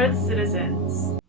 Earth citizens.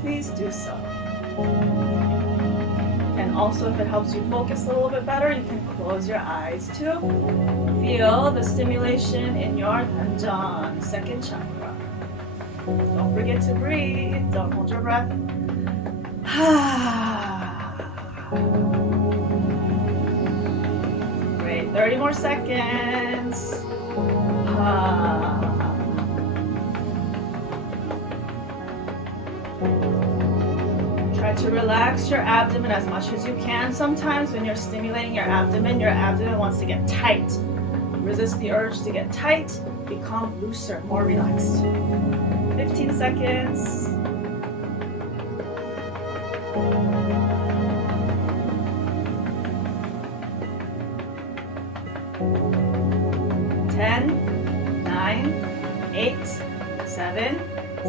Please do so. And also, if it helps you focus a little bit better, you can close your eyes to feel the stimulation in your Tanjan, second chakra. Don't forget to breathe. Don't hold your breath. Great. 30 more seconds. Try to relax your abdomen as much as you can. Sometimes when you're stimulating your abdomen wants to get tight. Resist the urge to get tight. Become looser, more relaxed. 15 seconds. 10, 9, 8, 7,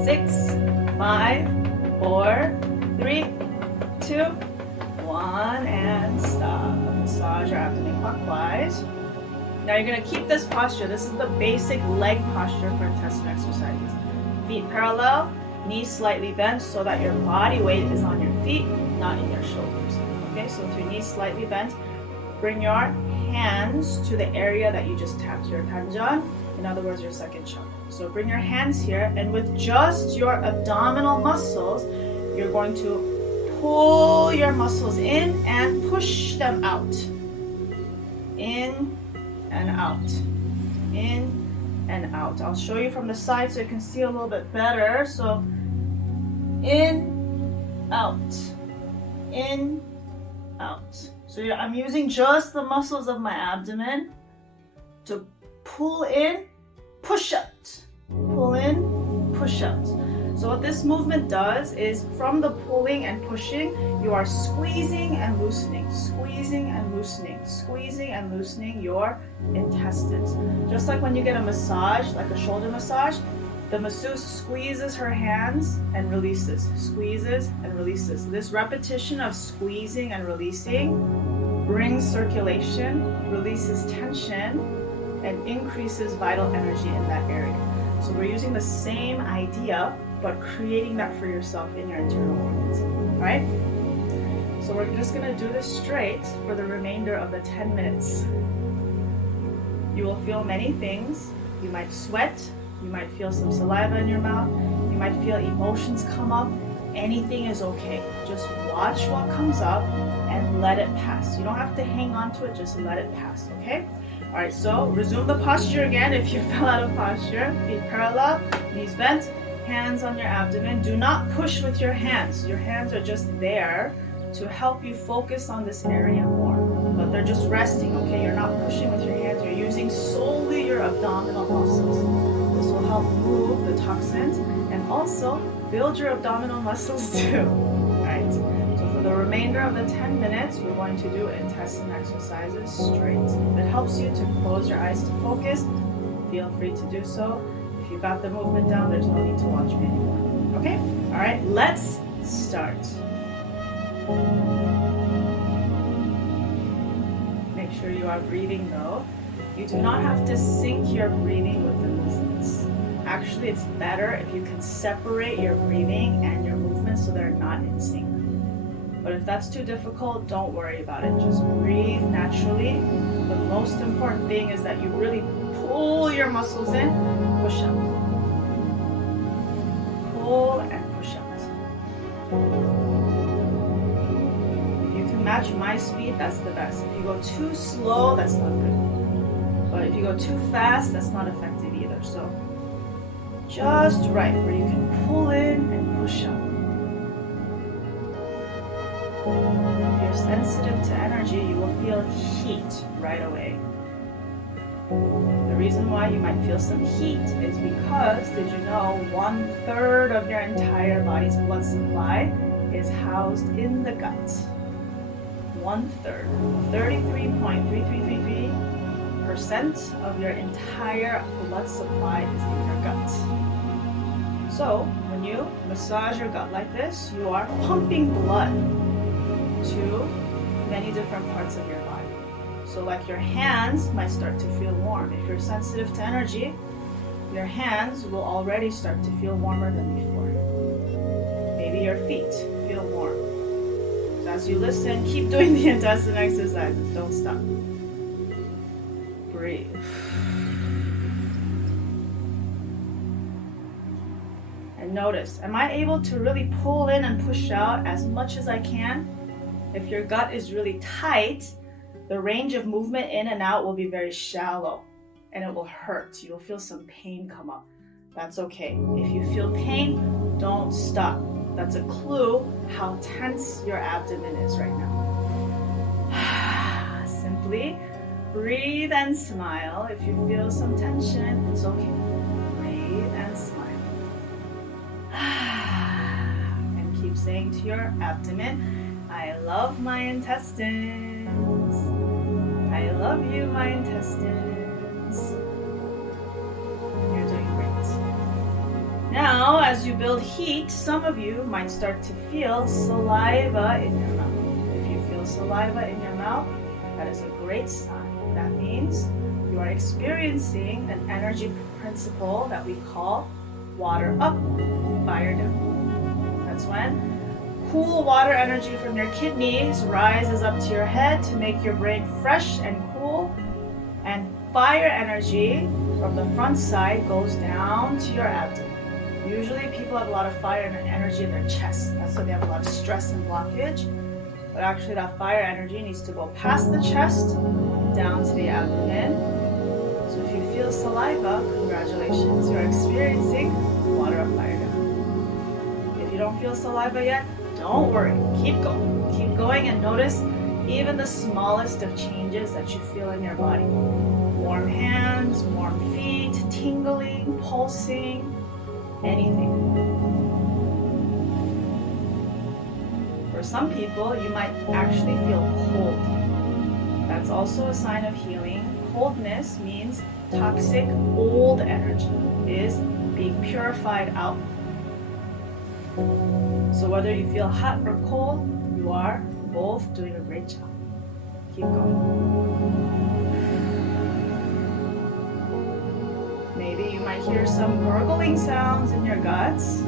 6, 5, 4, 3, 2, 1, and stop. Massage your abdomen clockwise. Now you're going to keep this posture. This is the basic leg posture for intestine exercises. Feet parallel, knees slightly bent so that your body weight is on your feet, not in your shoulders. Okay, so with your knees slightly bent, bring your hands to the area that you just tapped, your Tanjan, in other words, your second chakra. So bring your hands here, and with just your abdominal muscles, you're going to pull your muscles in and push them out. In and out. In and out. I'll show you from the side so you can see a little bit better. So in, out, in, out. So I'm using just the muscles of my abdomen to pull in, push out. Pull in, push out. So what this movement does is from the pulling and pushing, you are squeezing and loosening, squeezing and loosening, squeezing and loosening your intestines. Just like when you get a massage, like a shoulder massage, the masseuse squeezes her hands and releases, squeezes and releases. This repetition of squeezing and releasing brings circulation, releases tension, and increases vital energy in that area. So we're using the same idea, but creating that for yourself in your internal organs. All right? So we're just gonna do this straight for the remainder of the 10 minutes. You will feel many things. You might sweat, you might feel some saliva in your mouth, you might feel emotions come up. Anything is okay. Just watch what comes up and let it pass. You don't have to hang on to it, just let it pass, okay? All right, so resume the posture again if you fell out of posture. Feet parallel, knees bent, hands on your abdomen. Do not push with your hands. Your hands are just there to help you focus on this area more. But they're just resting, okay? You're not pushing with your hands. You're using solely your abdominal muscles. This will help move the toxins and also build your abdominal muscles too. All right, so for the remainder of the 10 minutes, we're going to do intestine exercises straight. If it helps you to close your eyes to focus, feel free to do so. If If you got the movement down, there's no need to watch me anymore. Okay? All right, let's start. Make sure you are breathing though. You do not have to sync your breathing with the movements. Actually, it's better if you can separate your breathing and your movements so they're not in sync. But if that's too difficult, don't worry about it. Just breathe naturally. The most important thing is that you really pull your muscles in, push out. Pull and push out. If you can match my speed, that's the best. If you go too slow, that's not good. But if you go too fast, that's not effective either. So just right, where you can pull in and push out. If you're sensitive to energy, you will feel heat right away. The reason why you might feel some heat is because, did you know, 1/3 of your entire body's blood supply is housed in the gut. 1/3, 33.3333% of your entire blood supply is in your gut. So when you massage your gut like this, you are pumping blood to many different parts of your body. So like your hands might start to feel warm. If you're sensitive to energy, your hands will already start to feel warmer than before. Maybe your feet feel warm. So as you listen, keep doing the intestine exercises. Don't stop. Breathe. And notice, am I able to really pull in and push out as much as I can? If your gut is really tight, the range of movement in and out will be very shallow and it will hurt. You will feel some pain come up. That's okay. If you feel pain, don't stop. That's a clue how tense your abdomen is right now. Simply breathe and smile. If you feel some tension, it's okay. Breathe and smile. And keep saying to your abdomen, I love my intestines. I love you, my intestines. You're doing great. Now, as you build heat, some of you might start to feel saliva in your mouth. If you feel saliva in your mouth, that is a great sign. That means you are experiencing an energy principle that we call water up, fire down. That's when cool water energy from your kidneys rises up to your head to make your brain fresh and cool, and fire energy from the front side goes down to your abdomen. Usually people have a lot of fire energy in their chest. That's why they have a lot of stress and blockage. But actually that fire energy needs to go past the chest, down to the abdomen. So if you feel saliva, congratulations, you're experiencing water up, fire down. If you don't feel saliva yet, don't worry, keep going. Keep going and notice even the smallest of changes that you feel in your body. Warm hands, warm feet, tingling, pulsing, anything. For some people, you might actually feel cold. That's also a sign of healing. Coldness means toxic, old energy is being purified out. So whether you feel hot or cold, you are both doing a great job. Keep going. Maybe you might hear some gurgling sounds in your guts.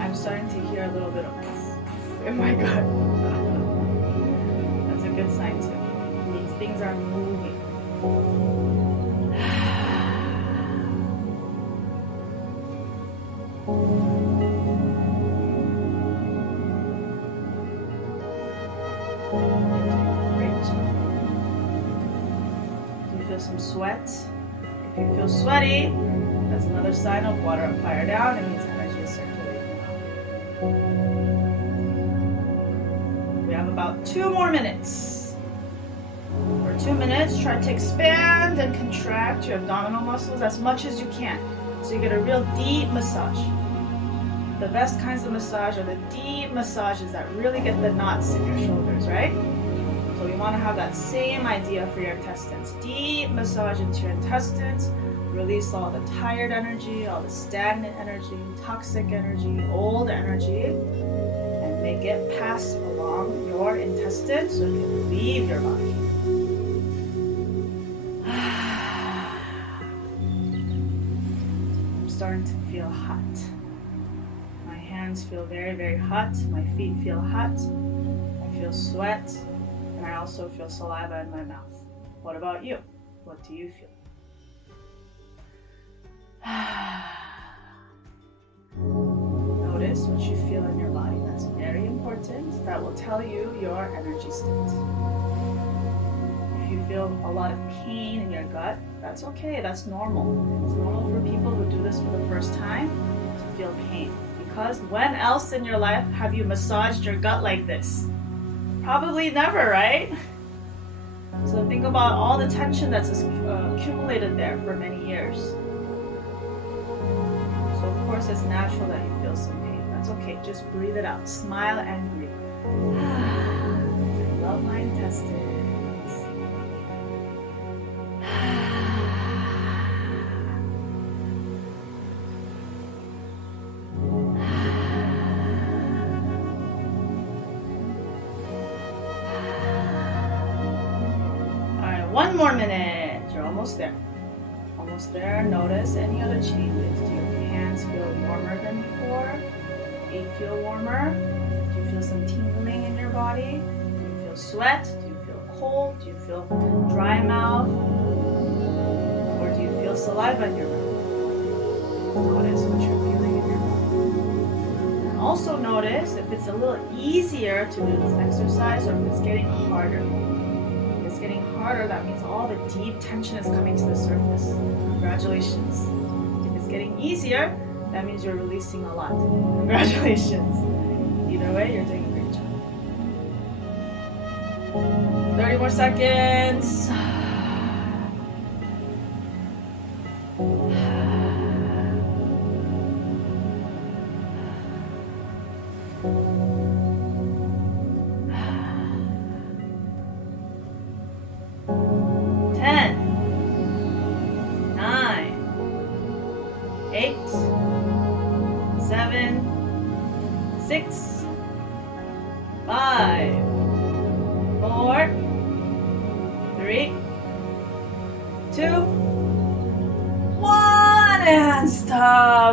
I'm starting to hear a little bit of poof, poof in my gut. That's a good sign too. It means things are moving. Some sweat. If you feel sweaty, that's another sign of water up, fire down. It means energy is circulating. We have about 2 more minutes. For 2 minutes, try to expand and contract your abdominal muscles as much as you can. So you get a real deep massage. The best kinds of massage are the deep massages that really get the knots in your shoulders, right? So we want to have that same idea for your intestines. Deep massage into your intestines. Release all the tired energy, all the stagnant energy, toxic energy, old energy, and make it pass along your intestine so it can leave your body. I'm starting to feel hot. My hands feel very, very hot. My feet feel hot. I feel sweat. And I also feel saliva in my mouth. What about you? What do you feel? Notice what you feel in your body. That's very important. That will tell you your energy state. If you feel a lot of pain in your gut, that's okay. That's normal. It's normal for people who do this for the first time to feel pain. Because when else in your life have you massaged your gut like this? Probably never, right? So think about all the tension that's accumulated there for many years. So of course it's natural that you feel some pain. That's okay. Just breathe it out. Smile and breathe. I love my intestines. One more minute. You're almost there. Almost there. Notice any other changes. Do your hands feel warmer than before? Feet feel warmer? Do you feel some tingling in your body? Do you feel sweat? Do you feel cold? Do you feel dry mouth? Or do you feel saliva in your mouth? Notice what you're feeling in your body. And also notice if it's a little easier to do this exercise or if it's getting harder. Getting harder, that means all the deep tension is coming to the surface. Congratulations. If it's getting easier, that means you're releasing a lot. Congratulations. Either way, you're doing a great job. 30 more seconds.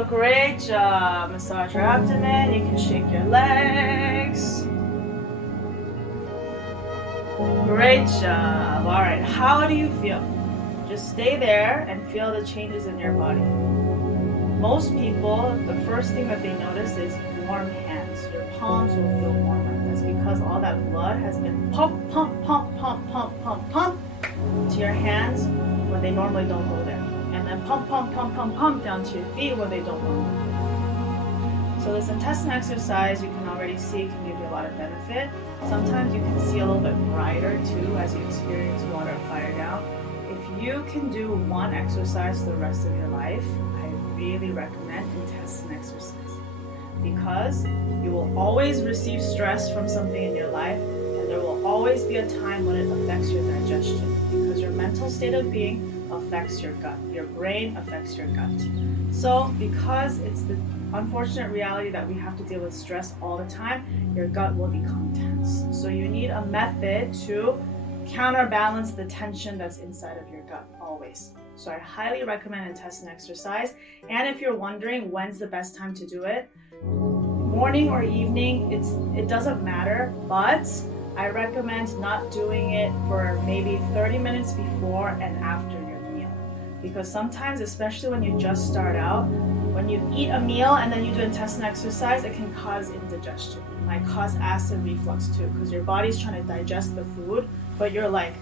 Great job. Massage your abdomen. You can shake your legs. Great job. All right. How do you feel? Just stay there and feel the changes in your body. Most people, the first thing that they notice is warm hands. Your palms will feel warmer. That's because all that blood has been pump to your hands when they normally don't go there. And then pump down to your feet where they don't normally. So this intestine exercise, you can already see, can give you a lot of benefit. Sometimes you can see a little bit brighter too as you experience water and fire down. If you can do one exercise the rest of your life, I really recommend intestine exercise. Because you will always receive stress from something in your life, and there will always be a time when it affects your digestion. Because your mental state of being affects your gut. Your brain affects your gut. So because it's the unfortunate reality that we have to deal with stress all the time, your gut will become tense. So you need a method to counterbalance the tension that's inside of your gut always. So I highly recommend intestine exercise. And if you're wondering when's the best time to do it, morning or evening, it doesn't matter, but I recommend not doing it for maybe 30 minutes before and after your meal. Because sometimes, especially when you just start out, when you eat a meal and then you do intestine exercise, it can cause indigestion. It might cause acid reflux too, because your body's trying to digest the food, but you're like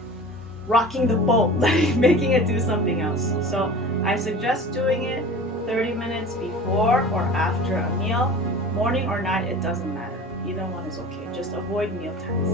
rocking the boat, like making it do something else. So I suggest doing it 30 minutes before or after a meal. Morning or night, it doesn't matter. Either one is okay. Just avoid meal times.